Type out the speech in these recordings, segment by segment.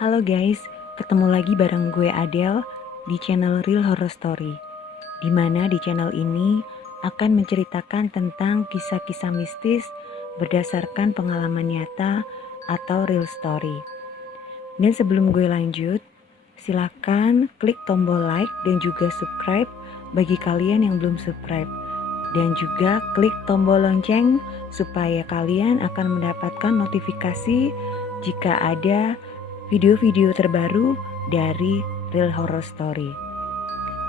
Halo guys, ketemu lagi bareng gue Adele di channel Real Horror Story. Dimana di channel ini akan menceritakan tentang kisah-kisah mistis berdasarkan pengalaman nyata atau real story. Dan sebelum gue lanjut, silahkan klik tombol like dan juga subscribe bagi kalian yang belum subscribe. Dan juga klik tombol lonceng supaya kalian akan mendapatkan notifikasi jika ada video-video terbaru dari Real Horror Story.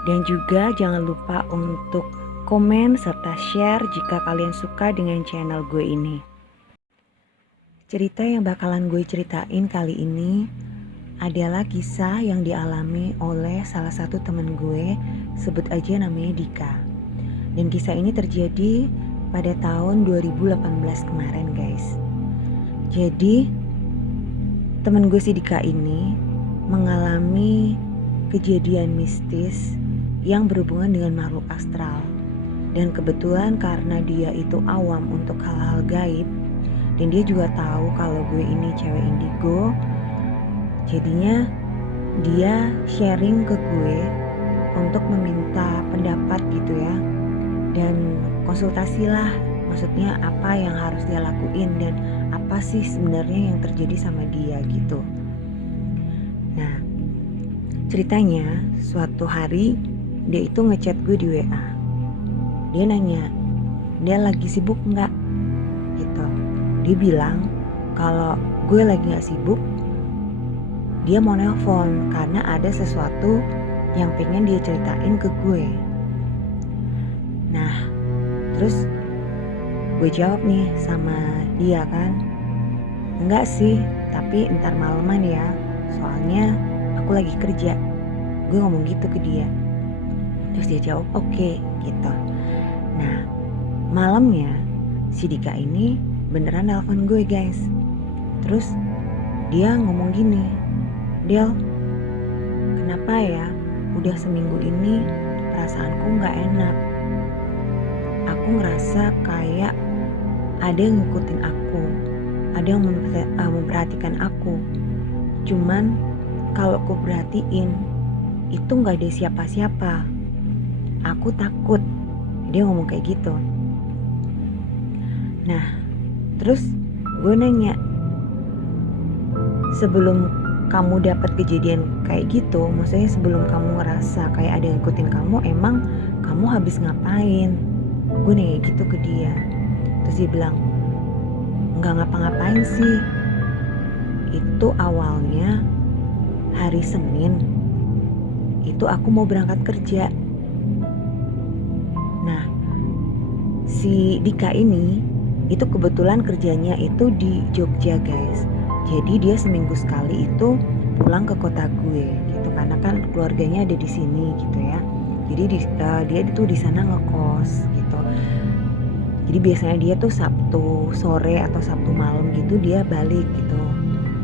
Dan juga jangan lupa untuk komen serta share jika kalian suka dengan channel gue ini. Cerita yang bakalan gue ceritain kali ini adalah kisah yang dialami oleh salah satu temen gue, sebut aja namanya Dika. Dan kisah ini terjadi pada tahun 2018 kemarin guys. Jadi temen gue si Dika ini mengalami kejadian mistis yang berhubungan dengan makhluk astral. Dan kebetulan karena dia itu awam untuk hal-hal gaib, dan dia juga tahu kalau gue ini cewek indigo, jadinya dia sharing ke gue untuk meminta pendapat gitu ya. Dan konsultasilah, maksudnya apa yang harus dia lakuin dan apa sih sebenarnya yang terjadi sama dia gitu. Nah, ceritanya suatu hari dia itu ngechat gue di WA. Dia nanya, dia lagi sibuk nggak? Gitu. Dia bilang kalau gue lagi nggak sibuk, dia mau nelpon karena ada sesuatu yang pengen dia ceritain ke gue. Nah, terus gue jawab nih sama dia kan, enggak sih, tapi ntar malaman ya, soalnya aku lagi kerja. Gue ngomong gitu ke dia. Terus dia jawab oke, gitu. Nah, malamnya si Dika ini beneran nelpon gue guys. Terus dia ngomong gini, Del, kenapa ya udah seminggu ini perasaanku gak enak. Aku ngerasa kayak ada yang ngikutin aku, ada yang memperhatikan aku. Cuman kalau aku perhatiin itu gak ada siapa-siapa. Aku takut. Dia ngomong kayak gitu. Nah, terus gue nanya, sebelum kamu dapat kejadian kayak gitu, maksudnya sebelum kamu ngerasa kayak ada yang ngikutin kamu, emang kamu habis ngapain? Gue nanya gitu ke dia. Terus dia bilang, nggak ngapa-ngapain sih. Itu awalnya hari Senin, itu aku mau berangkat kerja. Nah, si Dika ini itu kebetulan kerjanya itu di Jogja guys. Jadi dia seminggu sekali itu pulang ke kota gue gitu, karena kan keluarganya ada di sini gitu ya. Jadi dia itu di sana ngekos gitu. Jadi biasanya dia tuh Sabtu sore atau Sabtu malam gitu dia balik gitu.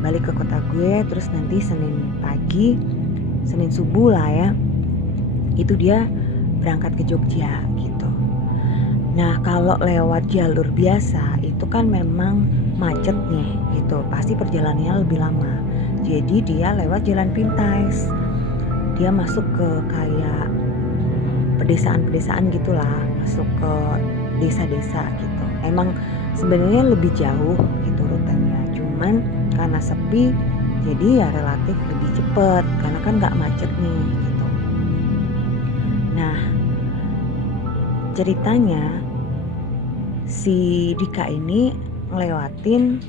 Balik ke kota gue, terus nanti Senin pagi, Senin subuh lah ya, itu dia berangkat ke Jogja gitu. Nah, kalau lewat jalur biasa itu kan memang macetnya gitu, pasti perjalanannya lebih lama. Jadi dia lewat jalan pintas. Dia masuk ke kayak pedesaan-pedesaan gitulah, masuk ke desa-desa gitu. Emang sebenarnya lebih jauh gitu rutenya, cuman karena sepi jadi ya relatif lebih cepet karena kan nggak macet nih gitu. Nah, ceritanya si Dika ini ngelewatin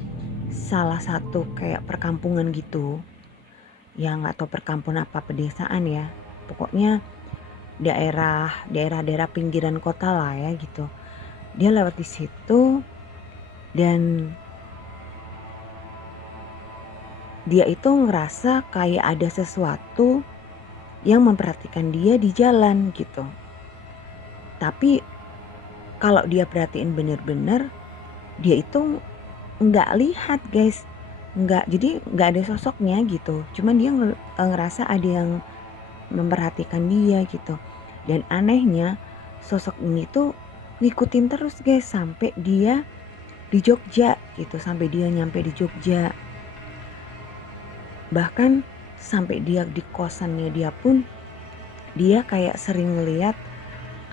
salah satu kayak perkampungan gitu, ya nggak tahu perkampungan apa pedesaan ya, pokoknya daerah pinggiran kota lah ya gitu. Dia lewat di situ dan dia itu ngerasa kayak ada sesuatu yang memperhatikan dia di jalan gitu. Tapi kalau dia perhatiin bener-bener, dia itu nggak lihat guys, jadi nggak ada sosoknya gitu. Cuman dia ngerasa ada yang memperhatikan dia gitu. Dan anehnya sosok ini tuh ngikutin terus guys sampai dia di Jogja gitu, sampai dia nyampe di Jogja. Bahkan sampai dia di kosannya dia pun, dia kayak sering ngeliat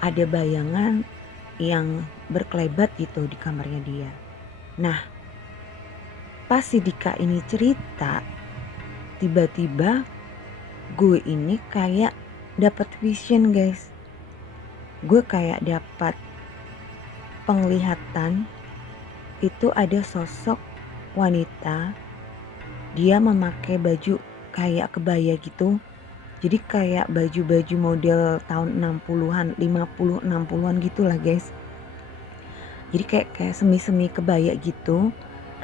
ada bayangan yang berkelebat gitu di kamarnya dia. Nah, pas si Dika ini cerita, tiba-tiba gue ini kayak dapat vision guys. Gue kayak dapat penglihatan, itu ada sosok wanita, dia memakai baju kayak kebaya gitu. Jadi kayak baju-baju model tahun 60-an, 50, 60-an gitu lah guys. Jadi kayak semi-semi kebaya gitu.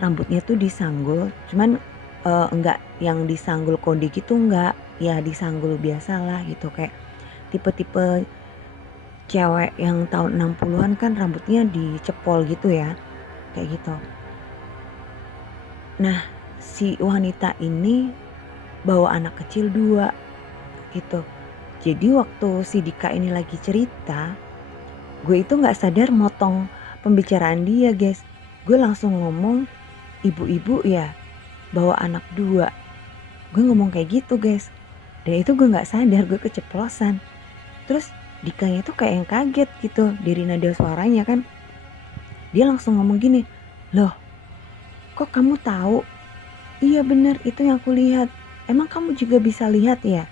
Rambutnya tuh disanggul, cuman enggak yang disanggul kode gitu, enggak. Ya disanggul biasalah gitu, kayak tipe-tipe cewek yang tahun 60-an kan rambutnya dicepol gitu ya. Kayak gitu. Nah, si wanita ini bawa anak kecil 2 gitu. Jadi waktu si Dika ini lagi cerita, gue itu gak sadar motong pembicaraan dia guys. Gue langsung ngomong, ibu-ibu ya bawa anak 2. Gue ngomong kayak gitu guys. Dan itu gue gak sadar, gue keceplosan. Terus Dikanya tuh kayak yang kaget gitu dari nada suaranya kan. Dia langsung ngomong gini, loh kok kamu tahu? Iya bener, itu yang aku lihat. Emang kamu juga bisa lihat ya?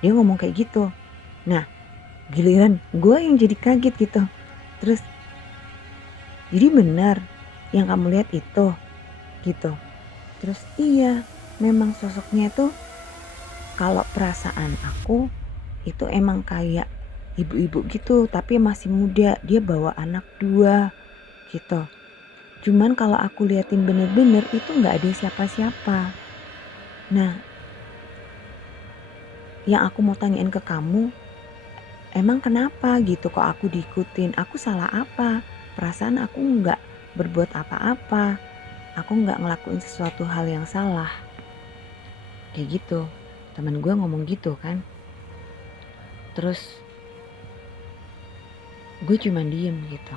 Dia ngomong kayak gitu. Nah, giliran gue yang jadi kaget gitu. Terus, jadi benar yang kamu lihat itu? Gitu. Terus iya, memang sosoknya itu, kalau perasaan aku itu emang kayak ibu-ibu gitu, tapi masih muda. Dia bawa anak 2 gitu. Cuman kalau aku liatin bener-bener itu gak ada siapa-siapa. Nah, yang aku mau tanyain ke kamu, emang kenapa gitu kok aku diikutin? Aku salah apa? Perasaan aku gak berbuat apa-apa. Aku gak ngelakuin sesuatu hal yang salah. Kayak gitu. Temen gue ngomong gitu kan. Terus gue cuma diem gitu.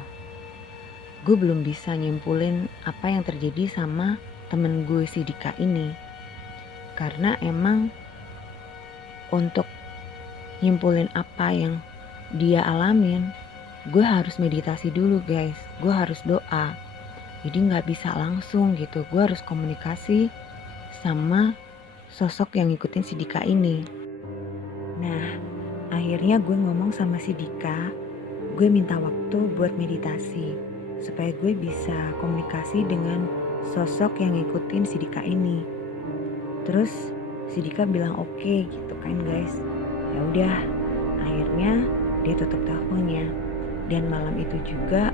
Gue belum bisa nyimpulin apa yang terjadi sama temen gue si Dika ini. Karena emang untuk nyimpulin apa yang dia alamin, gue harus meditasi dulu guys. Gue harus doa. Jadi gak bisa langsung gitu. Gue harus komunikasi sama sosok yang ngikutin si Dika ini. Nah, akhirnya gue ngomong sama si Dika, gue minta waktu buat meditasi supaya gue bisa komunikasi dengan sosok yang ngikutin si Dika ini. Terus si Dika bilang oke gitu kan guys. Ya udah, akhirnya dia tutup teleponnya. Dan malam itu juga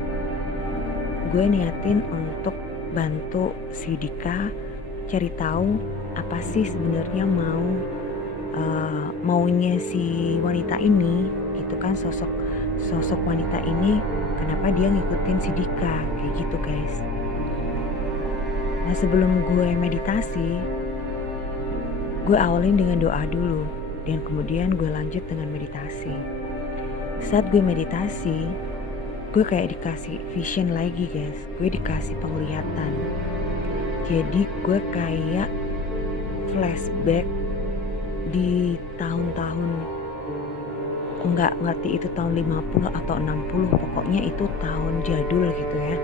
gue niatin untuk bantu si Dika cari tahu apa sih sebenarnya maunya si wanita ini gitu kan, sosok wanita ini kenapa dia ngikutin si Dika kayak gitu guys. Nah sebelum gue meditasi, gue awalin dengan doa dulu dan kemudian gue lanjut dengan meditasi. Saat gue meditasi, gue kayak dikasih vision lagi guys, gue dikasih penglihatan. Jadi gue kayak flashback di tahun-tahun, nggak ngerti itu tahun 50 atau 60, pokoknya itu tahun jadul gitu ya.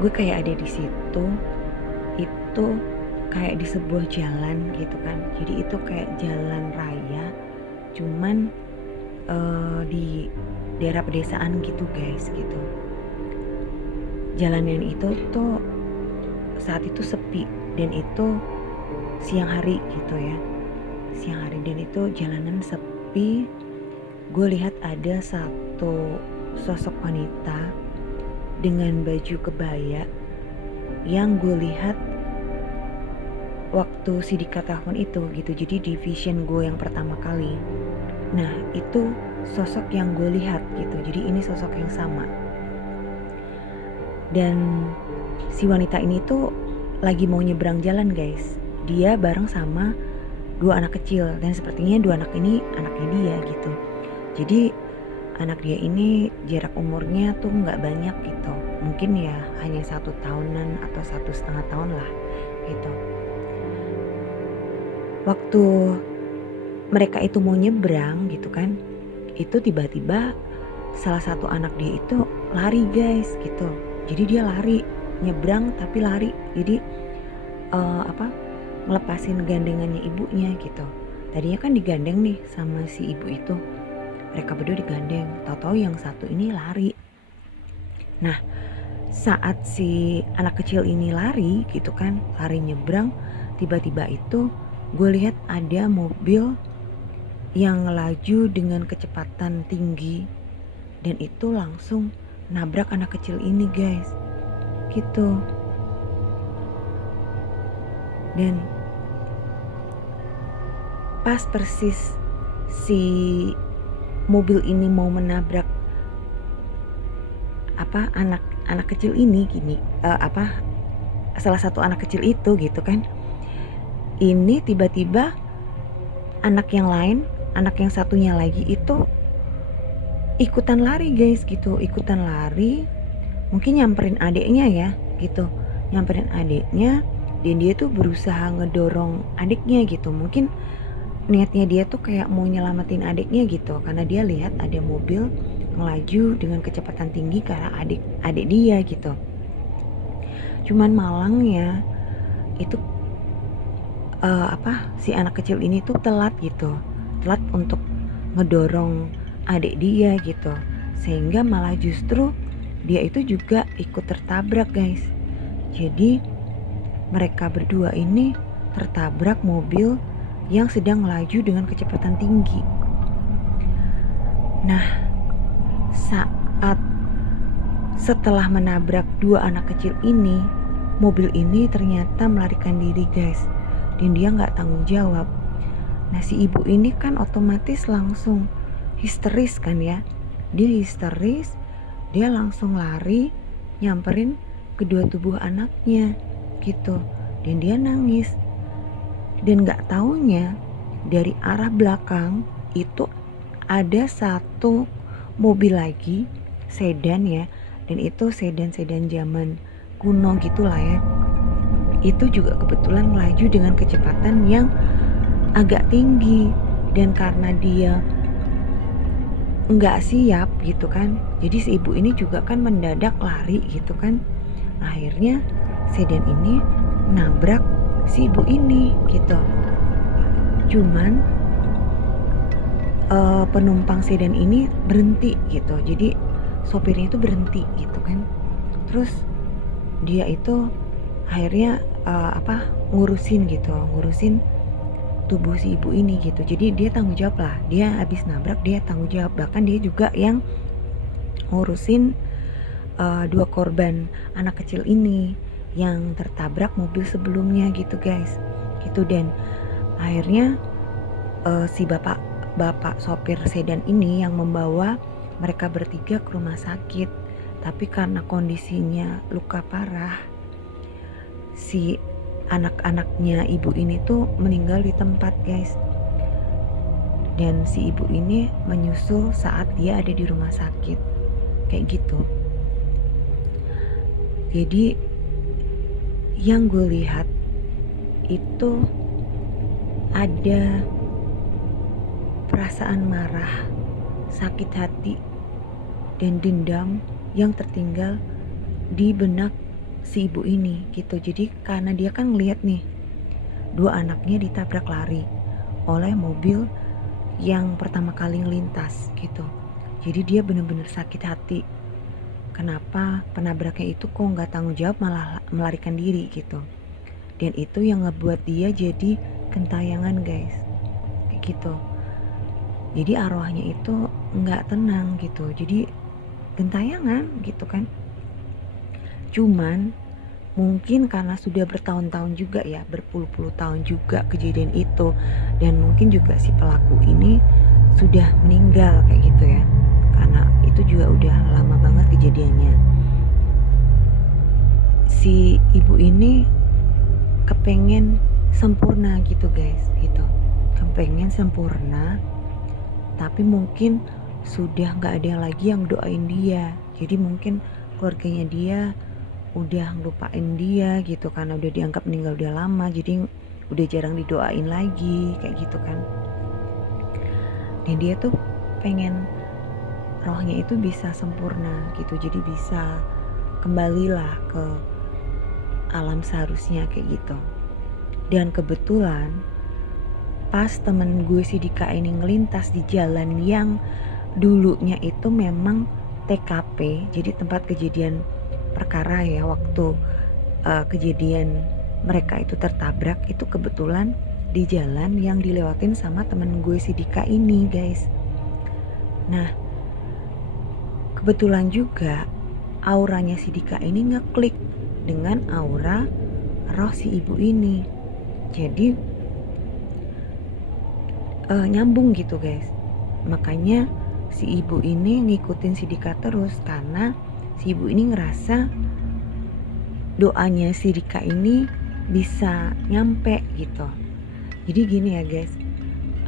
Gue kayak ada di situ, itu kayak di sebuah jalan gitu kan. Jadi itu kayak jalan raya, cuman di daerah pedesaan gitu guys gitu. Jalanan itu tuh saat itu sepi dan itu siang hari gitu ya. Siang hari dan itu jalanan sepi. Gue lihat ada satu sosok wanita dengan baju kebaya yang gue lihat waktu si Dika telepon itu gitu. Jadi di vision gue yang pertama kali, nah itu sosok yang gue lihat gitu. Jadi ini sosok yang sama. Dan si wanita ini tuh lagi mau nyebrang jalan guys. Dia bareng sama 2 anak kecil dan sepertinya 2 anak ini anaknya dia gitu. Jadi anak dia ini jarak umurnya tuh gak banyak gitu. Mungkin ya hanya 1 tahunan atau 1,5 tahun lah gitu. waktu mereka itu mau nyebrang gitu kan, itu tiba-tiba salah satu anak dia itu lari guys gitu. Jadi dia lari, nyebrang tapi lari. Jadi ngelepasin gandengannya ibunya gitu. Tadinya kan digandeng nih sama si ibu itu. Mereka berdua digandeng, tahu-tahu yang satu ini lari. Nah, saat si anak kecil ini lari gitu kan, lari nyebrang, tiba-tiba itu gue lihat ada mobil yang ngelaju dengan kecepatan tinggi dan itu langsung nabrak anak kecil ini guys, gitu. Dan pas persis si mobil ini mau menabrak anak kecil ini gini, salah satu anak kecil itu gitu kan, ini tiba-tiba anak yang lain, anak yang satunya lagi itu ikutan lari guys gitu, ikutan lari, mungkin nyamperin adiknya ya gitu, nyamperin adiknya, dan dia tuh berusaha ngedorong adiknya gitu. Mungkin niatnya dia tuh kayak mau nyelamatin adiknya gitu, karena dia lihat ada mobil melaju dengan kecepatan tinggi ke arah adik dia gitu. Cuman malangnya itu si anak kecil ini tuh telat gitu, telat untuk ngedorong adik dia gitu, sehingga malah justru dia itu juga ikut tertabrak guys. Jadi mereka berdua ini tertabrak mobil yang sedang melaju dengan kecepatan tinggi. Nah, saat setelah menabrak dua anak kecil ini, mobil ini ternyata melarikan diri guys, dan dia nggak tanggung jawab. Nah, si ibu ini kan otomatis langsung histeris kan ya, dia histeris, dia langsung lari nyamperin kedua tubuh anaknya gitu, dan dia nangis. Dan nggak taunya dari arah belakang itu ada satu mobil lagi, sedan ya, dan itu sedan zaman kuno gitulah ya. Itu juga kebetulan melaju dengan kecepatan yang agak tinggi, dan karena dia nggak siap gitu kan, jadi si ibu ini juga kan mendadak lari gitu kan. Akhirnya sedan ini nabrak si ibu ini gitu. Cuman penumpang sedan ini berhenti gitu, jadi sopirnya itu berhenti gitu kan. Terus dia itu akhirnya ngurusin tubuh si ibu ini gitu. Jadi dia tanggung jawab lah, dia habis nabrak dia tanggung jawab, bahkan dia juga yang ngurusin dua korban anak kecil ini yang tertabrak mobil sebelumnya gitu guys gitu. Dan akhirnya si bapak sopir sedan ini yang membawa mereka bertiga ke rumah sakit, tapi karena kondisinya luka parah, si anak-anaknya ibu ini tuh meninggal di tempat guys. Dan si ibu ini menyusul saat dia ada di rumah sakit kayak gitu. Jadi yang gue lihat itu ada perasaan marah, sakit hati, dan dendam yang tertinggal di benak si ibu ini gitu. Jadi karena dia kan ngeliat nih dua anaknya ditabrak lari oleh mobil yang pertama kali ngelintas gitu. Jadi dia bener-bener sakit hati, kenapa penabraknya itu kok gak tanggung jawab malah melarikan diri gitu. Dan itu yang ngebuat dia jadi gentayangan guys kayak gitu. Jadi arwahnya itu gak tenang gitu, jadi gentayangan gitu kan. Cuman mungkin karena sudah bertahun-tahun juga ya, berpuluh-puluh tahun juga kejadian itu, dan mungkin juga si pelaku ini sudah meninggal kayak gitu ya, karena itu juga udah lama banget kejadiannya. Si ibu ini kepengen sempurna gitu guys gitu, kepengen sempurna, tapi mungkin sudah gak ada lagi yang doain dia. Jadi mungkin keluarganya dia udah ngelupain dia gitu, karena udah dianggap meninggal udah lama, jadi udah jarang didoain lagi kayak gitu kan. Dan dia tuh pengen rohnya itu bisa sempurna gitu, jadi bisa kembalilah ke alam seharusnya kayak gitu. Dan kebetulan pas temen gue si Dika ini ngelintas di jalan yang dulunya itu memang TKP, jadi tempat kejadian perkara ya, waktu kejadian mereka itu tertabrak itu kebetulan di jalan yang dilewatin sama temen gue si Dika ini guys. Nah kebetulan juga auranya si Dika ini ngeklik dengan aura roh si ibu ini, jadi nyambung gitu guys. Makanya si ibu ini ngikutin si Dika terus karena si ibu ini ngerasa doanya si Dika ini bisa nyampe gitu. Jadi gini ya guys,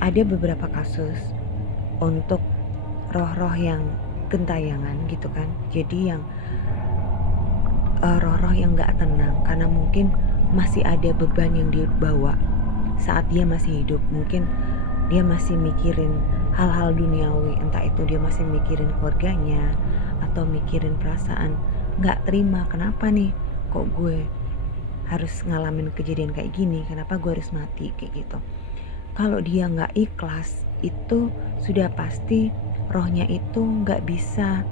ada beberapa kasus untuk roh-roh yang gentayangan gitu kan. Jadi yang roh-roh yang gak tenang karena mungkin masih ada beban yang dia bawa saat dia masih hidup. Mungkin dia masih mikirin hal-hal duniawi, entah itu dia masih mikirin keluarganya atau mikirin perasaan gak terima, kenapa nih kok gue harus ngalamin kejadian kayak gini, kenapa gue harus mati kayak gitu. Kalau dia gak ikhlas itu sudah pasti rohnya itu gak bisa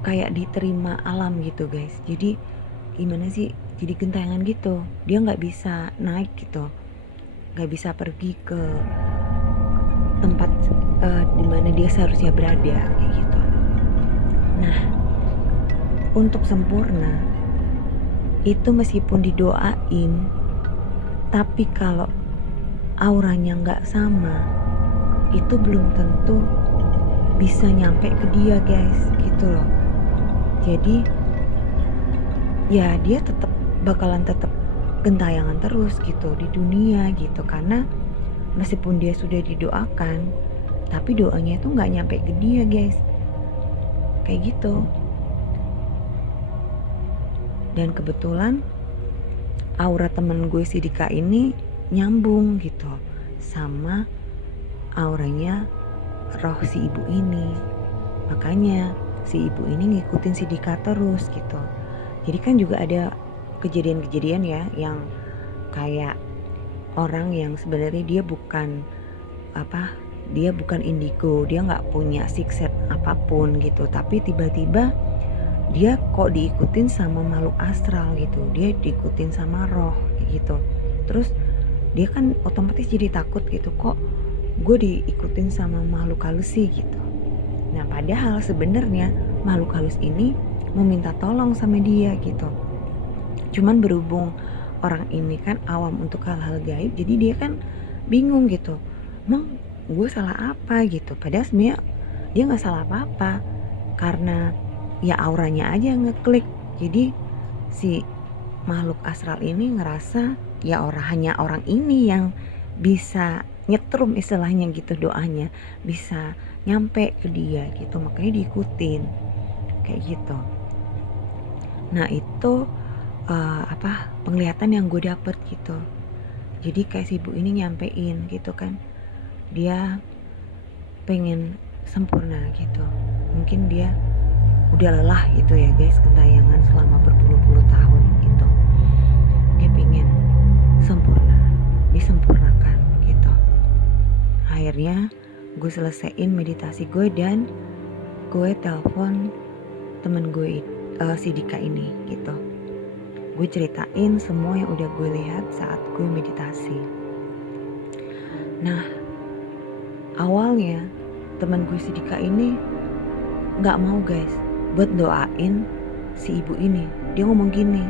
kayak diterima alam gitu guys. Jadi gimana sih, jadi gentayangan gitu, dia gak bisa naik gitu, gak bisa pergi ke tempat dimana dia seharusnya berada kayak gitu. Nah untuk sempurna itu meskipun didoain, tapi kalau auranya gak sama itu belum tentu bisa nyampe ke dia guys gitu loh. Jadi ya dia bakalan tetap gentayangan terus gitu di dunia gitu, karena meskipun dia sudah didoakan tapi doanya itu gak nyampe ke dia guys kayak gitu. Dan kebetulan aura temen gue si Dika ini nyambung gitu sama auranya roh si ibu ini, makanya si ibu ini ngikutin si Dika terus gitu. Jadi kan juga ada kejadian-kejadian ya yang kayak orang yang sebenarnya dia bukan indigo, dia nggak punya sikset apapun gitu, tapi tiba-tiba dia kok diikutin sama makhluk astral gitu, dia diikutin sama roh gitu. Terus dia kan otomatis jadi takut gitu, kok gue diikutin sama makhluk halus sih gitu. Nah padahal sebenarnya makhluk halus ini mau minta tolong sama dia gitu. Cuman berhubung orang ini kan awam untuk hal-hal gaib, jadi dia kan bingung gitu, emang gue salah apa gitu. Padahal sebenarnya dia nggak salah apa-apa, karena ya auranya aja ngeklik. Jadi si makhluk astral ini ngerasa ya hanya orang ini yang bisa nyetrum istilahnya gitu, doanya bisa nyampe ke dia gitu, makanya diikutin kayak gitu. Nah itu penglihatan yang gue dapet gitu. Jadi kayak si ibu ini nyampein gitu kan, dia pengen sempurna gitu. Mungkin dia udah lelah gitu ya guys, gentayangan selama berpuluh-puluh tahun gitu. Dia pengen sempurna, disempurnakan gitu. Akhirnya gue selesaiin meditasi gue dan gue telepon temen gue si Dika ini gitu. Gue ceritain semua yang udah gue lihat saat gue meditasi. Nah awalnya temen gue si Dika ini gak mau guys buat doain si ibu ini. Dia ngomong gini,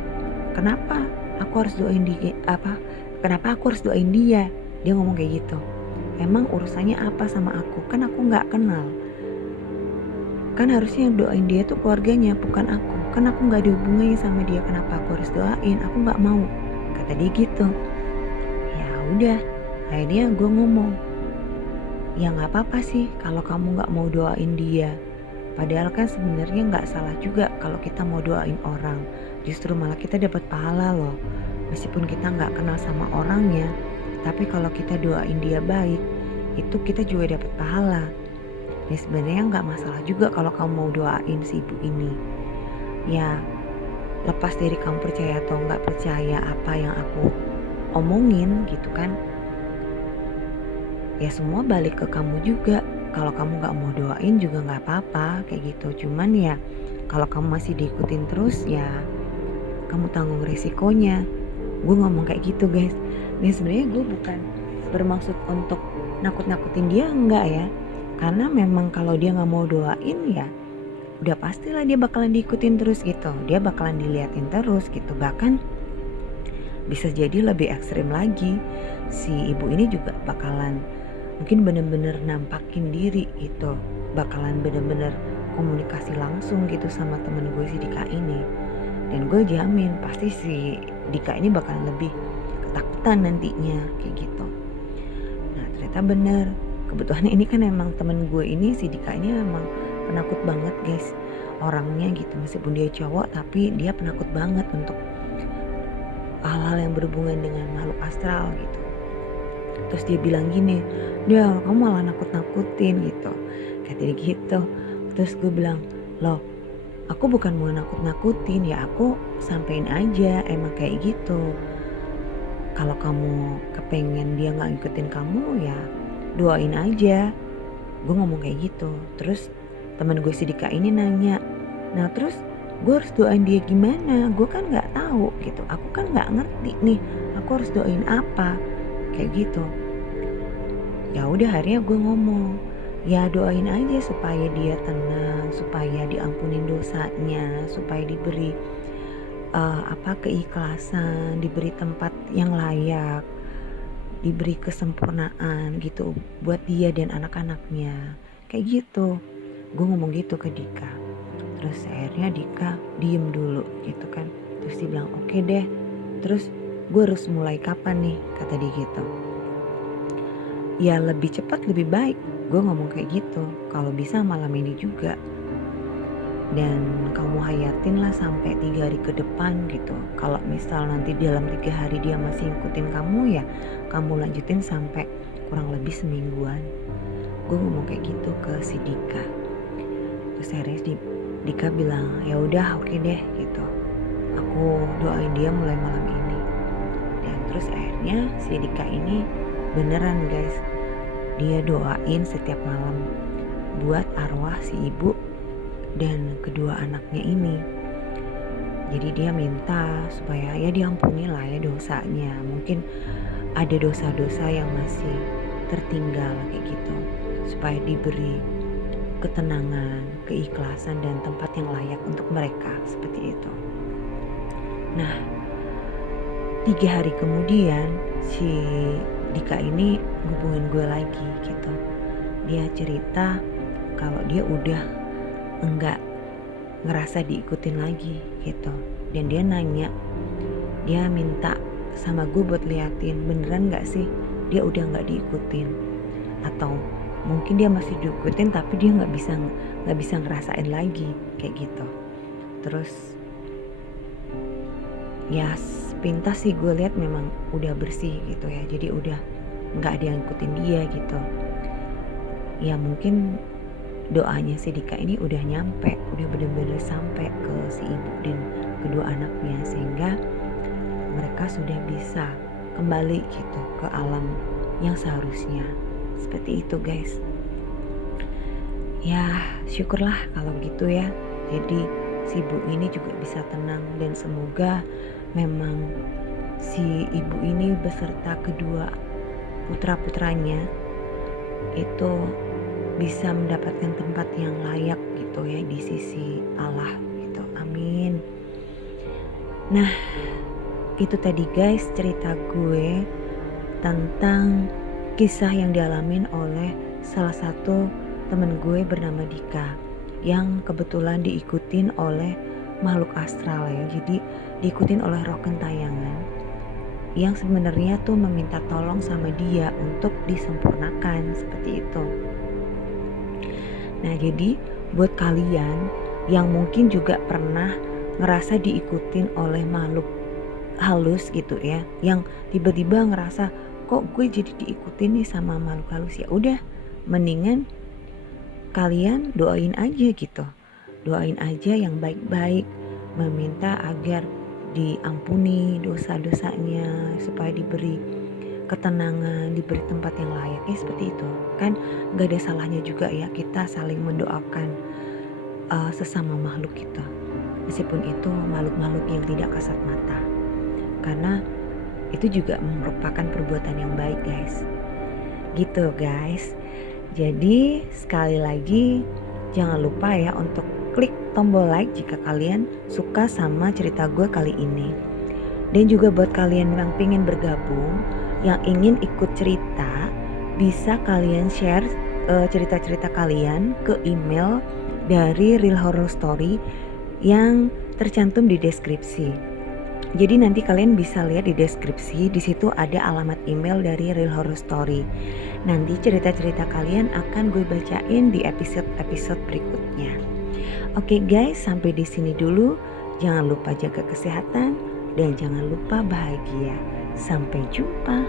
kenapa aku harus doain kenapa aku harus doain dia? Dia ngomong kayak gitu. Emang urusannya apa sama aku? Kan aku gak kenal. Kan harusnya yang doain dia tuh keluarganya, bukan aku. Kan aku gak ada hubungannya sama dia, kenapa aku harus doain? Aku gak mau, kata dia gitu. Ya udah, akhirnya gue ngomong, ya gak apa-apa sih kalau kamu gak mau doain dia. Padahal kan sebenarnya gak salah juga kalau kita mau doain orang. Justru malah kita dapat pahala loh. meskipun kita nggak kenal sama orangnya, tapi kalau kita doain dia baik, itu kita juga dapat pahala. Ya sebenarnya nggak masalah juga kalau kamu mau doain si ibu ini. Ya lepas dari kamu percaya atau nggak percaya apa yang aku omongin gitu kan, ya semua balik ke kamu juga. Kalau kamu nggak mau doain juga nggak apa-apa kayak gitu. Cuman ya kalau kamu masih diikutin terus ya kamu tanggung resikonya. Gue ngomong kayak gitu guys. Dan sebenarnya gue bukan bermaksud untuk nakut-nakutin dia, enggak ya. Karena memang kalau dia nggak mau doain ya udah pastilah dia bakalan diikutin terus gitu. Dia bakalan diliatin terus gitu. Bahkan bisa jadi lebih ekstrim lagi. Si ibu ini juga bakalan mungkin bener-bener nampakin diri gitu. Bakalan bener-bener komunikasi langsung gitu sama temen gue si Dika ini. Dan gue jamin pasti si Dika ini bakalan lebih ketakutan nantinya kayak gitu. Nah ternyata bener. Kebetulan ini kan emang temen gue ini si Dika ini emang penakut banget guys orangnya gitu. Meskipun dia cowok tapi dia penakut banget untuk hal-hal yang berhubungan dengan makhluk astral gitu. Terus dia bilang gini, "Del, kamu malah nakut-nakutin gitu." Kata dia gitu. Terus gue bilang, "Loh, aku bukan mau nakut-nakutin, ya aku sampein aja emang kayak gitu. Kalau kamu kepengen dia gak ngikutin kamu ya doain aja." Gue ngomong kayak gitu. Terus teman gue si Dika ini nanya, "Nah terus gue harus doain dia gimana? Gue kan gak tahu gitu. Aku kan gak ngerti nih. Aku harus doain apa?" Kayak gitu. Ya udah akhirnya gue ngomong, ya doain aja supaya dia tenang, supaya diampunin dosanya, supaya diberi keikhlasan, diberi tempat yang layak, diberi kesempurnaan gitu buat dia dan anak-anaknya. Kayak gitu. Gue ngomong gitu ke Dika. Terus akhirnya Dika diem dulu gitu kan. Terus dia bilang, "Oke deh. Terus gue harus mulai kapan nih?" Kata dia gitu. Ya lebih cepat lebih baik. Gue ngomong kayak gitu. Kalau bisa malam ini juga. Dan kamu hayatin lah sampai 3 hari ke depan gitu. Kalau misal nanti dalam 3 hari dia masih ngikutin kamu ya kamu lanjutin sampai kurang lebih semingguan. Gue ngomong kayak gitu ke si Dika. Terus akhirnya Dika bilang, "Ya udah oke deh gitu. Aku doain dia mulai malam ini." Dan terus akhirnya si Dika ini beneran guys, dia doain setiap malam buat arwah si ibu dan kedua anaknya ini. Jadi dia minta supaya ya diampuni lah ya dosanya. Mungkin ada dosa-dosa yang masih tertinggal kayak gitu. Supaya diberi ketenangan, keikhlasan dan tempat yang layak untuk mereka seperti itu. Nah 3 hari kemudian si Dika ini hubungin gue lagi gitu. Dia cerita kalau dia udah enggak ngerasa diikutin lagi gitu. Dan dia nanya, dia minta sama gue buat liatin beneran gak sih dia udah gak diikutin. Atau mungkin dia masih diikutin tapi dia gak bisa ngerasain lagi kayak gitu. Terus ya sepintas sih gue lihat memang udah bersih gitu ya. Jadi udah gak ada yang ngikutin dia gitu. Ya mungkin doanya si Dika ini udah nyampe, udah bener-bener sampai ke si ibu dan kedua anaknya. Sehingga mereka sudah bisa kembali gitu ke alam yang seharusnya. Seperti itu guys. Ya syukurlah kalau gitu ya. Jadi si ibu ini juga bisa tenang. Dan semoga memang si ibu ini beserta kedua putra-putranya itu bisa mendapatkan tempat yang layak gitu ya di sisi Allah gitu. Amin. Nah itu tadi guys cerita gue tentang kisah yang dialamin oleh salah satu temen gue bernama Dika yang kebetulan diikutin oleh makhluk astral ya. Jadi diikutin oleh roh gentayangan yang sebenarnya tuh meminta tolong sama dia untuk disempurnakan seperti itu. Nah jadi buat kalian yang mungkin juga pernah ngerasa diikutin oleh makhluk halus gitu ya, yang tiba-tiba ngerasa kok gue jadi diikutin nih sama makhluk halus, ya udah mendingan kalian doain aja gitu. Doain aja yang baik-baik, meminta agar diampuni dosa-dosanya, supaya diberi ketenangan, diberi tempat yang layak. Seperti itu. Kan gak ada salahnya juga ya kita saling mendoakan sesama makhluk kita. Meskipun itu makhluk-makhluk yang tidak kasat mata. Karena itu juga merupakan perbuatan yang baik, guys. Gitu, guys. Jadi sekali lagi jangan lupa ya untuk klik tombol like jika kalian suka sama cerita gue kali ini. Dan juga buat kalian yang pengen bergabung, yang ingin ikut cerita, bisa kalian share cerita-cerita kalian ke email dari Real Horror Story yang tercantum di deskripsi. Jadi nanti kalian bisa lihat di deskripsi, di situ ada alamat email dari Real Horror Story. Nanti cerita-cerita kalian akan gue bacain di episode-episode berikutnya. Oke guys, sampai di sini dulu. Jangan lupa jaga kesehatan dan jangan lupa bahagia. Sampai jumpa.